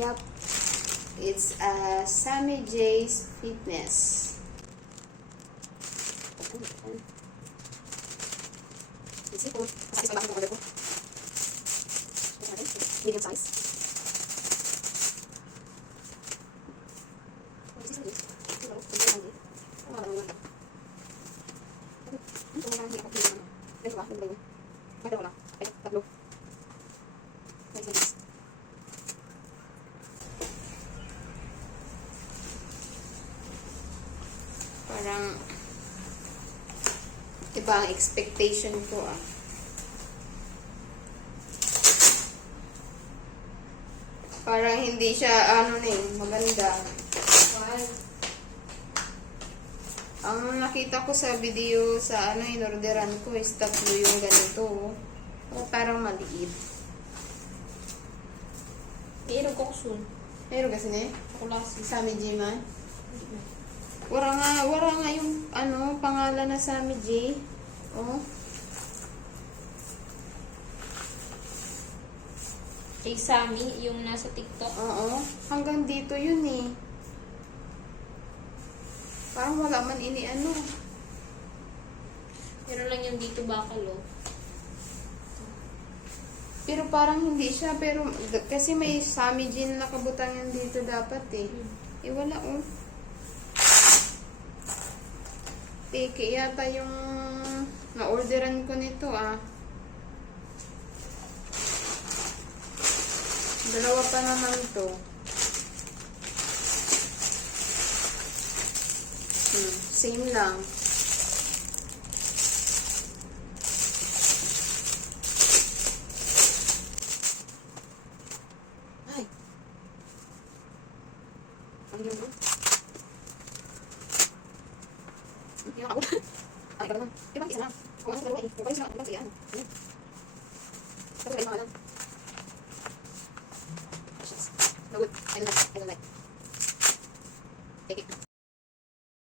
Yep. It's Sammy J's Fitness. Medium size. Parang iba ang expectation ko ah. Parang hindi siya maganda. Ang nakita ko sa video sa inorderan ko is tatlo yung ganito. Parang maliit. Meron ko kusun. Meron kasi ne? Kulasi. Sammy J man. Wala nga yung pangalan na Sammy J. Oh. Kay Sammy, yung nasa TikTok. Oo. Hanggang dito yun eh. Parang wala man Meron lang yung dito bakal, oh. Pero parang hindi siya. Pero kasi may Sammy J na nakabutang yan dito dapat eh. Eh wala oh. Peke yata yung na-orderan ko nito ah. Dalawa pa naman to. Same lang. Ay. Ang yun mo? Hindi ako. Ay, ka naman. Diba, isa lang. Kung ano sa dalawa eh. Kung kayo sila, ang siya. Kasi kayo mga lang. No good. I don't like. Take it.